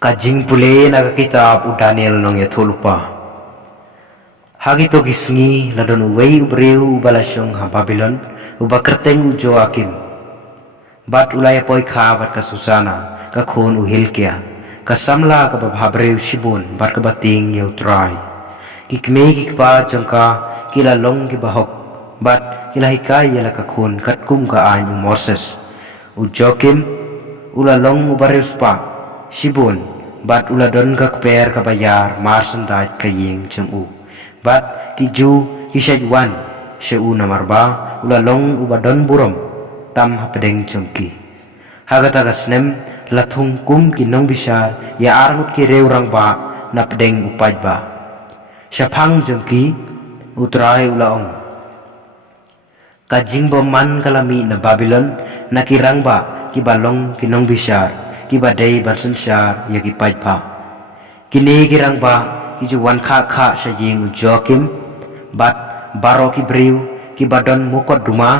Kajing pule naga kitab u Daniel nong ya tholupa. Hagi to gisngi ladon uwei ubreu balasyong ha Babylon uba kerteng u Joakim. Bat ulaya poi kha bat ka Susana ka khon u Hilkia ka samla ka babhabreu Shibun bat ka bating ya utrai. Kikme kikpa jangka kila long ki bahok bat kila hikai ya la ka khon katkum ka ain u Moses. U Joakim ula long ubareu spa Shibun bat uladon ka kper ka bayar marsan dait ka ying jeng u bat ki ju ki shajwan she u namarba ulalong ubadon burom tam hapedeng jengki hagata gasnem lathung kum ki nong bisar ya armut ki reurang ba na pedeng upaj ba syapang jengki utrai ulaong kajing boman kalami na Babylon na kirang ba ki balong ki nong bisar ki badai bansan syar ya ki pajpa kini kirang ba ki juwan kha sa ying Joakim bat baro ki briu ki badon mukot duma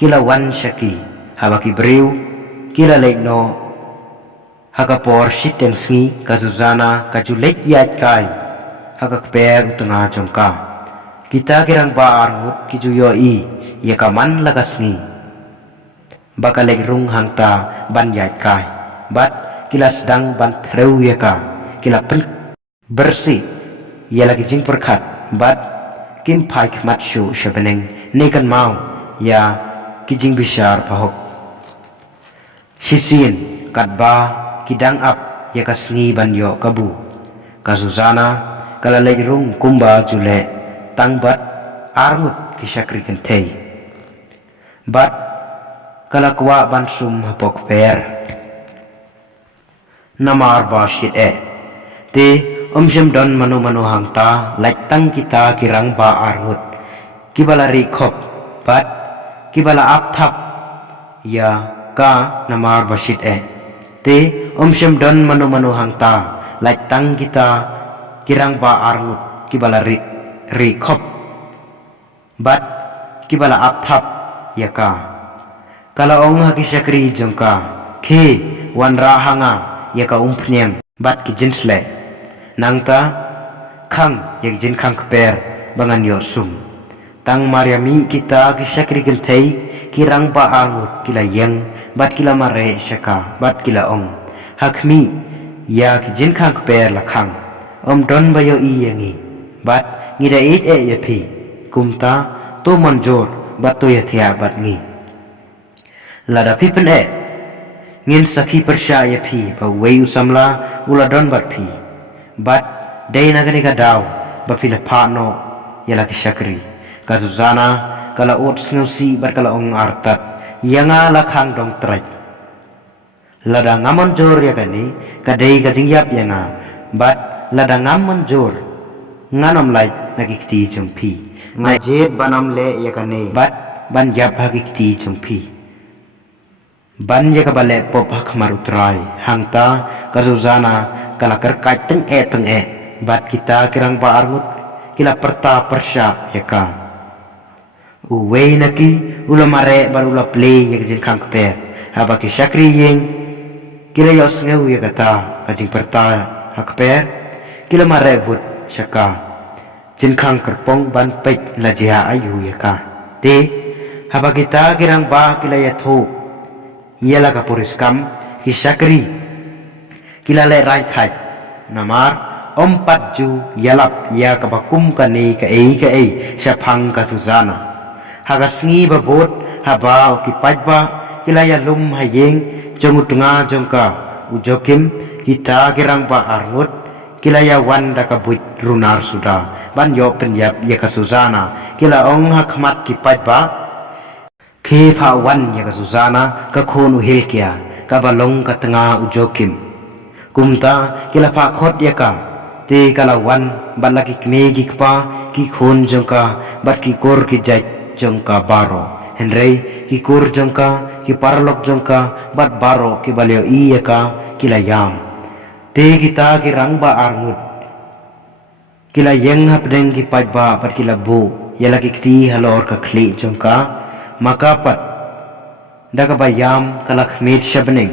kila wan syaki haba ki briu kila lekno haka por shiteng sngi ka Zuzana ka julek yat kai haka kper utanga jongka kita kirang ba armut ki juyo i ya kaman lagas sngi bakalek rung hangta ban yat kai bat kila sedang ban treu yaka kila pen bersih ia lagi jing perkat bat kim paik matshu shabeneng nekan mau ya kijing bisar pahok sisin katba kidang ap ya kasngi banyo kabu kasuzana kala legrung kumba jule tangbat armut kisakri kentei bat kala kwa bansum hapok per namar basit te omsem don manu hangta laik tang kita kirang ba armut kibala rikhop bat kibala apthap ya ka namar basit te omsem don manu hangta laik tang kita kirang ba armut kibala rikhop bat kibala apthap ya ka kala ong hakisakri jongka ke wan rahanga ya ka umpnyang bat ki jinsle nangta khang yak jin khang kper bangan yorsum tang mariami kita ki sakri gentei kirang ba angut kila yang bat kila mare shaka bat kila ong hakmi ya ki jin khang kper la khang don bayo i yangi bat ngida yapi kumta to manjor bat to yathia bat ngi lada pipen ngin sakhi persya yapi ba wei usamla uladon bat pi bat day nagani ka daw ba pila pano yala ki sakri ka Zuzana kala ot sngusi bat kala ong artat yanga lakhang dong trai lada ngamon jor ya kani ka day ka jingyap yanga bat lada ngamon jor nganom lai nagikti jumpi ngajet banam le ya kani bat ban yap hagikti jumpi ban ya kabale pop hakmar utrai hangta ka Zuzana kala kerkai teng bat kita kirang ba armut kila perta persya yaka uwei naki ulamare bar ula play yak jin khang kpe haba ki sakri yeng kila yos ngeu yakata ka jing perta hakpe kila mare vut syaka jin khang kerpong ban pek la jia ayu yaka te haba kita kirang ba kila yatho ialah ka puriskam ki sakri kila le rai khai namar ompat ju yalap ya ka bakum ka ne ka ei syapang ka Zuzana hagasngi babot haba ki pajba kila ya lum hayeng jongutunga jongka ujokim kita kirang ba arngut kila ya wanda ka buit runar suda ban yo penyap ya ka Zuzana kila ong hakmat ki pajba ke pha wan ya ka Zuzana ka khonu Hilkia ka balong ka tanga ujokim kumta kila pha khot ya ka te kala wan balaki kmegi kpa ki khon jongka bat ki kor ki jai jongka baro henrei ki kor jongka ki parlok jongka bat baro ki balyo i ya ka kila yam te kita ki rangba arngut kila yeng hapdeng ki pajba bat kila bu yala ki kti halor ka khli jongka maka pat daga bayam kalak mit shabning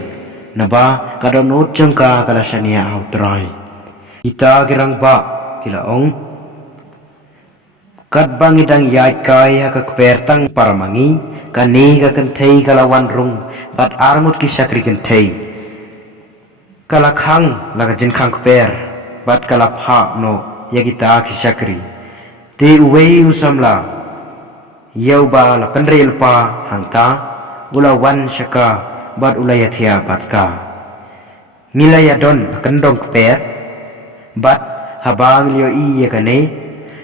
naba kadonot jangka kalasania autrai kita kirang ba kila ong kat bangidang yai kai ka kpertang paramangi kani ka kenthei kalawan rung bat armut ki sakri kenthei kala khang laga jin khang kper bat kala pha no yagita ki sakri te uwei usamla yau ba la penrel pa hangta ula wan shaka bat ulaya thia bat ka ngilaya don kendong kper bat habang lio i yakane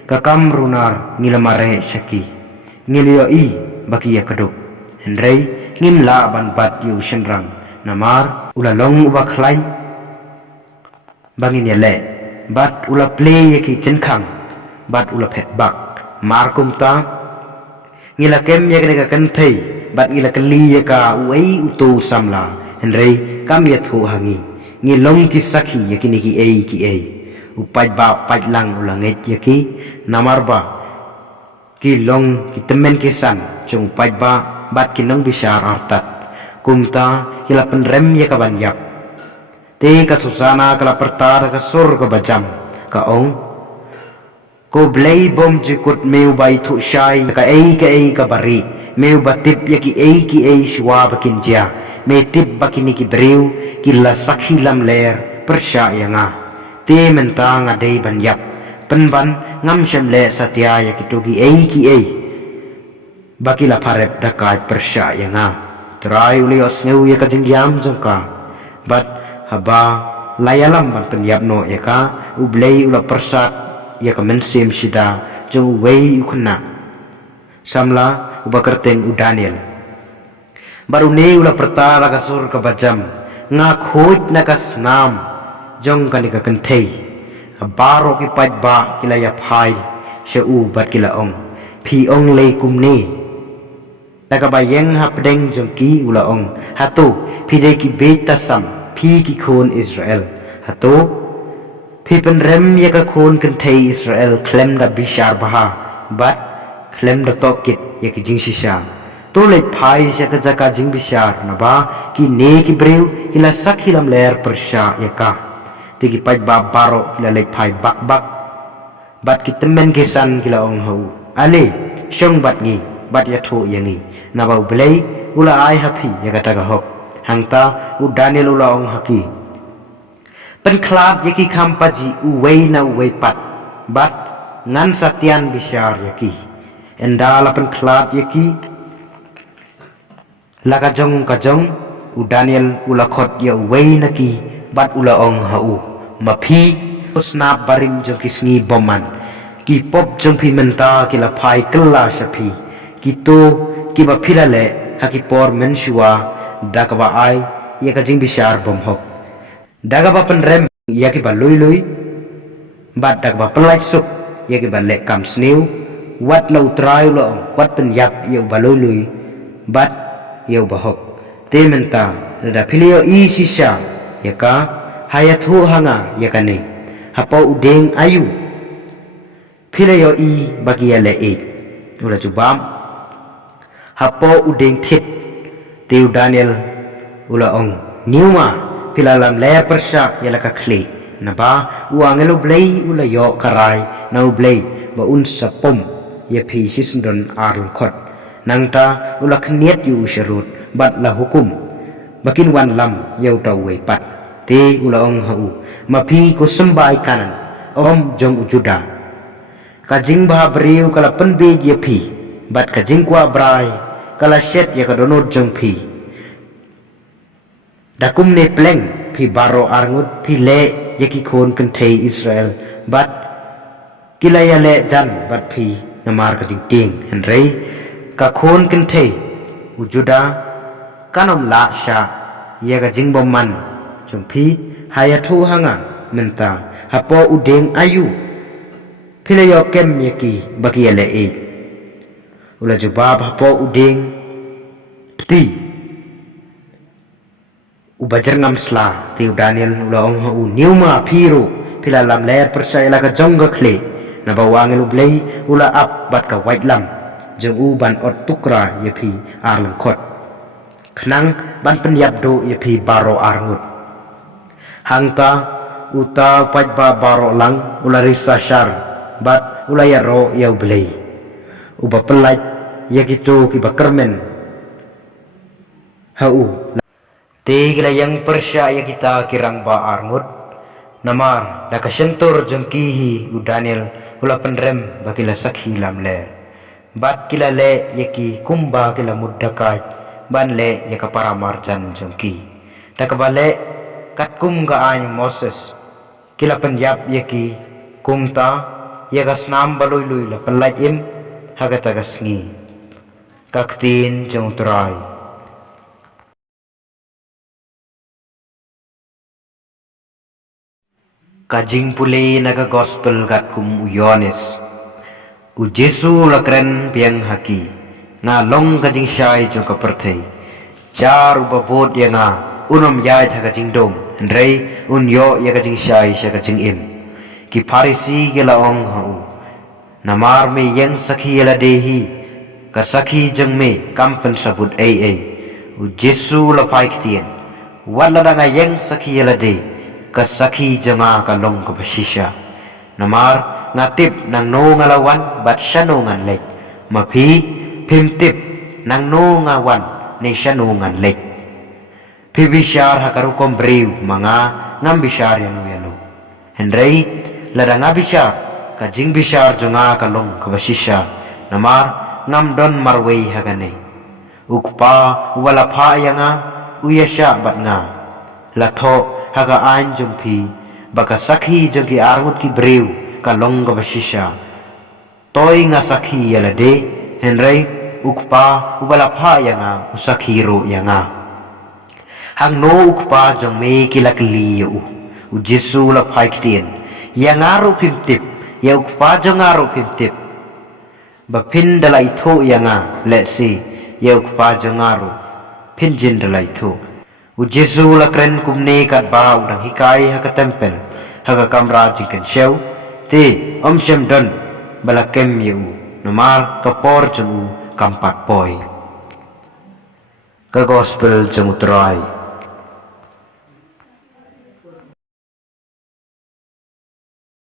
kakam runar ngilamare shaki ngilio i baki yakaduk henrei ngimla ban bat yu shenrang namar ula long uba khlai bangin yale bat ula play yaki chenkang bat ula phet bak markum ta ngila kem yakane ka kanthei bat ngila kali yaka uei utu samla henrei kam yathu hangi ngilong ki sakhi yakini ki ei upai ba pai lang ulang yaki namarba ki long ki temen kisan chung pai ba bat ki nong bishar artat kumta kila penrem ya ka banyap te ka susana kala pertar ka sur ka bajam ka ong ko blei bom jikut meu bai thu shai ka ei ka bari meu batip yaki ei shwa bakin ja me tip bakini ki breu ki la sakhi lam ler persha yanga te mentang adei banyap penban ngam shamle satya yakitugi ei bakila parep dakai persya yanga trai uli osneu ya kajingyam jongka bat haba layalam ban penyap no yaka ublei ula persat ya mensim sida jong wei ukna samla ubakerteng u Daniel baru ne ula pertara kasur ka bajam nga khoj nakas nam jong kanika kenthei baro ki pat ba kilaya phai se u bat kila ong phi ong le kum ne taka bayeng hapdeng jong ki ula ong hatu phi de ki beta sam phi ki khon Israel hatu phi pen rem ya ka khon kenthei Israel klem da bishar baha bat klem da tokit ya ki jing shisha to le phai se ka jaka jing bishar na ba ki ne ki breu kila sakhilam ler persha ya ka tigi pai ba baro kila lek pai bak bat ki temen kesan kila ong hau ale shong bat ngi bat ya tho yangi na ba blei ula ai happy ya kata ga hok hangta u Daniel ula ong haki pen khlab yaki khampaji u wei na wei pat bat ngan satian bishar yaki endala pen khlab yaki laka jong ka jong u Daniel ula khot ya wei naki bat ula ong hau mapi usnap barim jong kisngi boman ki pop jong pi menta kila phai kella shapi kito ki ba philale haki por menshua dakaba ai ya ka jing bishar bom hok dagaba pen rem ya ki ba lui bat dakaba pelai sup ya ki ba le kam sneu wat lo trai lo wat pen yap ya ba lui bat ya ba hok te menta da philio i sisha ya ka hayathu hanga yakane hapo udeng ayu philayo i bagiale e ula jubam hapo udeng thit teu Daniel ula ong niuma philalam le persha yalaka khle naba uangelo blei ula yo karai na blei ba un sapom ye phi sisndon arun khot nangta ula khniet yu sharut bat la hukum bakin wan lam yau tau wei pat te ula ong hau mapi ko sembai kanan om jong ujuda kajing bah beriu kala penbe je pi bat kajing kwa brai kala shet ya kadonot jong pi dakum ne pleng pi baro arngut pi le yaki khon kenthei Israel bat kilaya le jan bat pi namar kajing ting henrei ka khon kenthei ujuda kanom la sha ya kajing boman jong pi hayathu hanga menta hapo udeng ayu philayo kem yaki bakiale e ula jubab hapo udeng pti ubajar ngam sla tiu Daniel ula ong hu niuma phiru philalam ler persaya la ka jongga khle na bawangel ublei ula ap bat ka white lam jong u ban ot tukra yepi arlam khot Kenang ban penyap do ya pi baro arngut. Hangta uta paj ba baro lang ulari sashar bat ulaya ro ya ublay. Uba pelaj ya gitu kiba kermen. Hau. Tigla yang persya ya kita kirang ba arngut. Namar da kasentur jengkihi u Daniel ula penrem bakila sakhi lam le. Bat kila le yaki kumba kila muddakai ban le yaka para marjan jengki. Da kabale kat kum ga ay Moses kila penyap yaki kumta yaka snam baloy luy la penlaj im hagatagas ngi. Kaktin jeng turay. Kajing pulay naga gospel kat kum Yohanes. U Jesu lakren piang haki. Nga long kajing syai jong kaperthay. Jar ubabot ya nga unom yay tha kajing dom. Andrei unyo ya kajing syai sya kajing im. Ki Parisi gila ong hau. Namar me yang sakhi yala dehi. Kasakhi jeng me kampen sabut ay. U Jesu lapai kitien. Wala da nga yang sakhi yala dehi. Kasakhi jama kalong kabasisya. Namar ngatip nang no ngalawan bat siya no ngan lek. Mapi pimtip nang no ngawan ni siya no ngan lek. Pibisyar hakarukom brew mga ngambisyar yanu. Henry lada ngabisyar kajing bisyar jonga kalong kabasisya. Namar ngamdon marway hagane. Ukpa wala pa nga uyasya bat nga. Lato haga ain jumpi baka sakhi jongki arngut ki brew kalong kabasisya. Toy nga sakhi yalade henry ukpa ubala pa nga usakhi ro nga. Hang no ukpa jong me kilakli u Jesu la paiktin yang aro pimtip ya ukpa jong aro pimtip bapin dalai tho nga let's see ya ukpa jong aro pinjin dalai tho. U Jesu la kren kumne kat ba udang hikai haka tempel haka kamra jingken syau te shem don bala kem ye u nomar kapor jeng u kampat poi ka gospel jeng utrai.